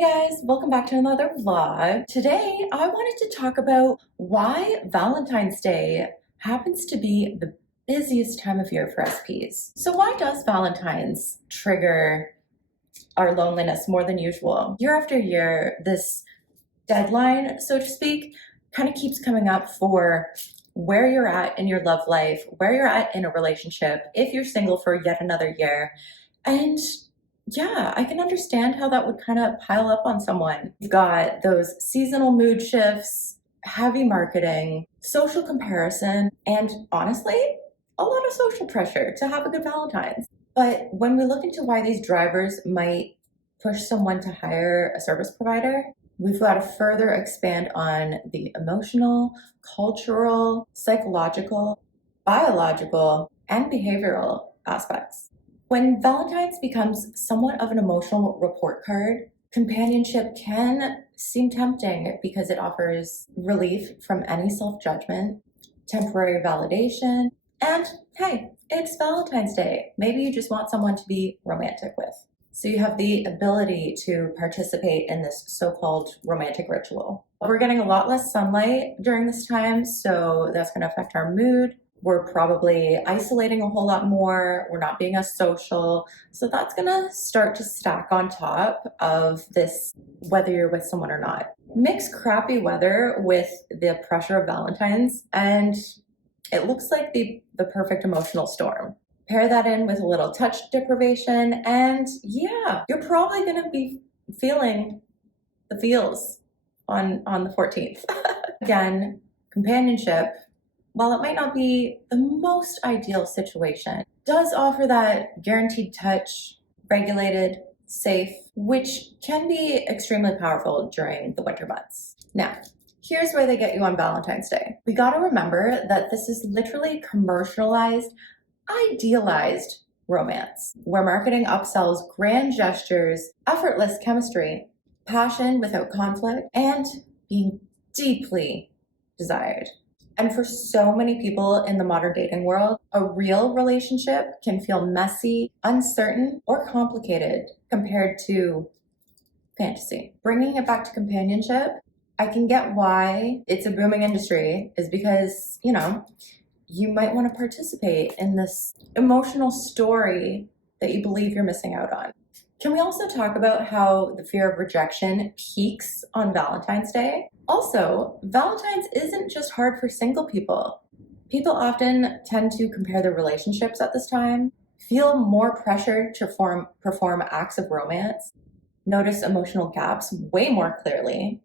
Hey guys, welcome back to another vlog. Today I wanted to talk about why Valentine's Day happens to be the busiest time of year for SPs. So why does Valentine's trigger our loneliness more than usual? Year after year, this deadline, so to speak, kind of keeps coming up for where you're at in your love life, where you're at in a relationship, if you're single for yet another year. And yeah, I can understand how that would kind of pile up on someone. You've got those seasonal mood shifts, heavy marketing, social comparison, and honestly, a lot of social pressure to have a good Valentine's. But when we look into why these drivers might push someone to hire a service provider, we've got to further expand on the emotional, cultural, psychological, biological, and behavioral aspects. When Valentine's becomes somewhat of an emotional report card, companionship can seem tempting because it offers relief from any self-judgment, temporary validation, and hey, it's Valentine's Day. Maybe you just want someone to be romantic with. So you have the ability to participate in this so-called romantic ritual. We're getting a lot less sunlight during this time, so that's going to affect our mood. We're probably isolating a whole lot more. We're not being as social. So that's gonna start to stack on top of this, whether you're with someone or not. Mix crappy weather with the pressure of Valentine's, and it looks like the perfect emotional storm. Pair that in with a little touch deprivation, and yeah, you're probably gonna be feeling the feels on the 14th. Again, companionship, while it might not be the most ideal situation, does offer that guaranteed touch, regulated, safe, which can be extremely powerful during the winter months. Now, here's where they get you on Valentine's Day. We gotta remember that this is literally commercialized, idealized romance, where marketing upsells grand gestures, effortless chemistry, passion without conflict, and being deeply desired. And for so many people in the modern dating world, a real relationship can feel messy, uncertain, or complicated compared to fantasy. Bringing it back to companionship, I can get why it's a booming industry is because, you might want to participate in this emotional story that you believe you're missing out on. Can we also talk about how the fear of rejection peaks on Valentine's Day? Also, Valentine's isn't just hard for single people. People often tend to compare their relationships at this time, feel more pressure to perform acts of romance, notice emotional gaps way more clearly,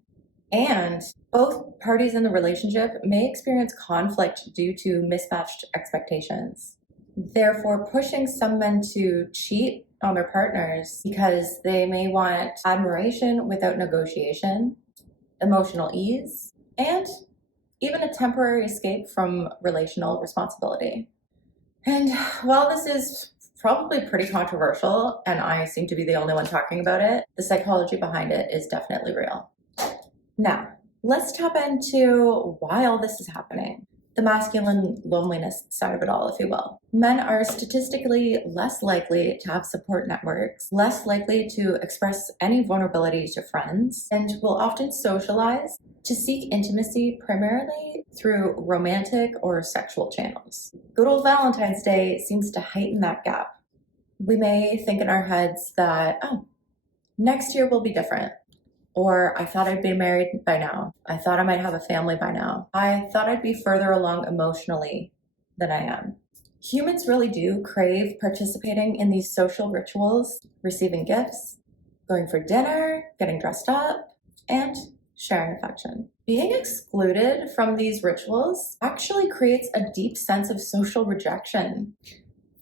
and both parties in the relationship may experience conflict due to mismatched expectations. Therefore, pushing some men to cheat on their partners because they may want admiration without negotiation, emotional ease, and even a temporary escape from relational responsibility. And while this is probably pretty controversial, and I seem to be the only one talking about it, the psychology behind it is definitely real. Now, let's tap into why all this is happening. The masculine loneliness side of it all, if you will. Men are statistically less likely to have support networks, less likely to express any vulnerability to friends, and will often socialize to seek intimacy primarily through romantic or sexual channels. Good old Valentine's Day seems to heighten that gap. We may think in our heads that, next year will be different. Or I thought I'd be married by now. I thought I might have a family by now. I thought I'd be further along emotionally than I am. Humans really do crave participating in these social rituals, receiving gifts, going for dinner, getting dressed up, and sharing affection. Being excluded from these rituals actually creates a deep sense of social rejection.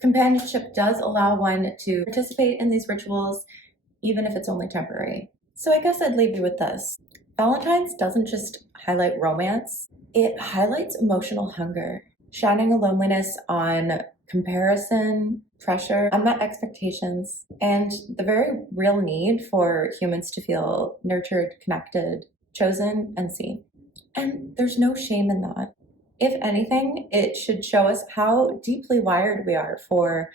Companionship does allow one to participate in these rituals, even if it's only temporary. So I guess I'd leave you with this. Valentine's doesn't just highlight romance, it highlights emotional hunger, shining a loneliness on comparison, pressure, unmet expectations, and the very real need for humans to feel nurtured, connected, chosen, and seen. And there's no shame in that. If anything, it should show us how deeply wired we are for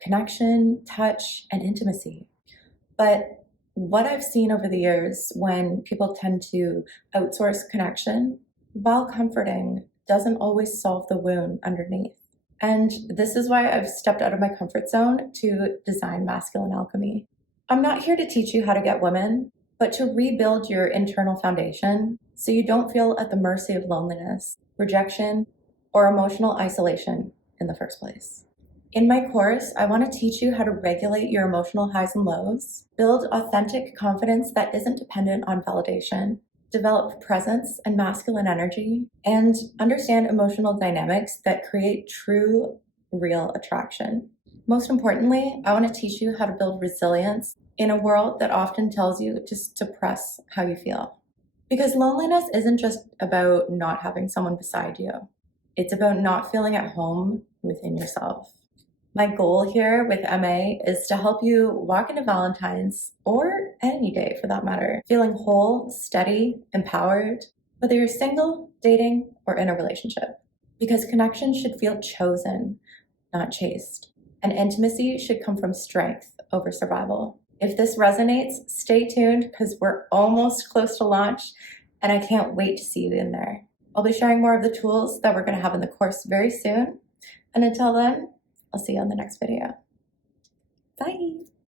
connection, touch, and intimacy. But what I've seen over the years when people tend to outsource connection, while comforting, doesn't always solve the wound underneath. And this is why I've stepped out of my comfort zone to design masculine alchemy. I'm not here to teach you how to get women, but to rebuild your internal foundation so you don't feel at the mercy of loneliness, rejection, or emotional isolation in the first place. In my course, I want to teach you how to regulate your emotional highs and lows, build authentic confidence that isn't dependent on validation, develop presence and masculine energy, and understand emotional dynamics that create true, real attraction. Most importantly, I want to teach you how to build resilience in a world that often tells you to suppress how you feel. Because loneliness isn't just about not having someone beside you. It's about not feeling at home within yourself. My goal here with MA is to help you walk into Valentine's, or any day for that matter, feeling whole, steady, empowered, whether you're single, dating, or in a relationship. Because connection should feel chosen, not chased. And intimacy should come from strength over survival. If this resonates, stay tuned because we're almost close to launch and I can't wait to see you in there. I'll be sharing more of the tools that we're going to have in the course very soon. And until then, I'll see you on the next video. Bye.